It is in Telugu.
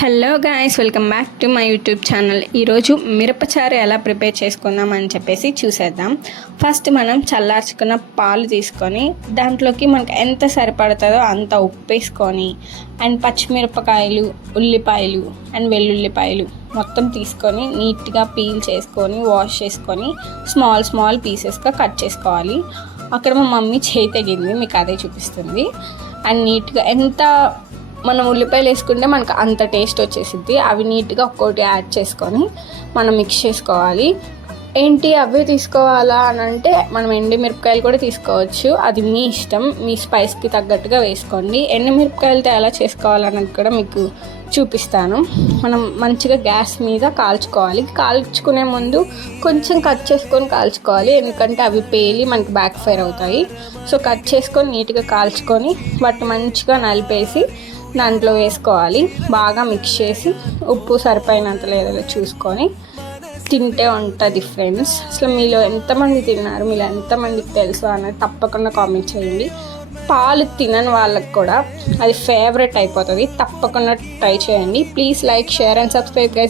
Hello guys, welcome back to my YouTube channel. ఈరోజు మిరపచారు ఎలా ప్రిపేర్ చేసుకుందాం అని చెప్పేసి చూసేద్దాం. ఫస్ట్ మనం చల్లార్చుకున్న పాలు తీసుకొని దాంట్లోకి మనకు ఎంత సరిపడుతుందో అంత ఉప్పు వేసుకొని అండ్ పచ్చిమిరపకాయలు, ఉల్లిపాయలు అండ్ వెల్లుల్లిపాయలు మొత్తం తీసుకొని నీట్గా పీల్ చేసుకొని వాష్ చేసుకొని స్మాల్ పీసెస్గా కట్ చేసుకోవాలి. అక్కడ మా మమ్మీ చేయి తెగింది, మీకు అదే చూపిస్తుంది. అండ్ నీట్గా ఎంత మనం ఉల్లిపాయలు వేసుకుంటే మనకు అంత టేస్ట్ వచ్చేసిద్ది. అవి నీట్గా ఒక్కోటి యాడ్ చేసుకొని మనం మిక్స్ చేసుకోవాలి. ఏంటి అవే తీసుకోవాలా అని అంటే మనం ఎండుమిరపకాయలు కూడా తీసుకోవచ్చు, అది మీ ఇష్టం, మీ స్పైస్కి తగ్గట్టుగా వేసుకోండి. ఎండుమిరపకాయలతో ఎలా చేసుకోవాలన్నది కూడా మీకు చూపిస్తాను. మనం మంచిగా గ్యాస్ మీద కాల్చుకోవాలి. కాల్చుకునే ముందు కొంచెం కట్ చేసుకొని కాల్చుకోవాలి, ఎందుకంటే అవి పేలి మనకి బ్యాక్ ఫైర్ అవుతాయి. సో కట్ చేసుకొని నీట్గా కాల్చుకొని వాటిని మంచిగా నలిపేసి దాంట్లో వేసుకోవాలి. బాగా మిక్స్ చేసి ఉప్పు సరిపోయినంత లేదో చూసుకొని తింటే ఉంటుంది ఫ్రెండ్స్. అసలు మీలో ఎంతమంది తిన్నారు, మీలో ఎంతమందికి తెలుసు అనేది తప్పకుండా కామెంట్ చేయండి. పాలు తినని వాళ్ళకి కూడా అది ఫేవరెట్ అయిపోతుంది. తప్పకుండా ట్రై చేయండి. Please like, share and subscribe guys.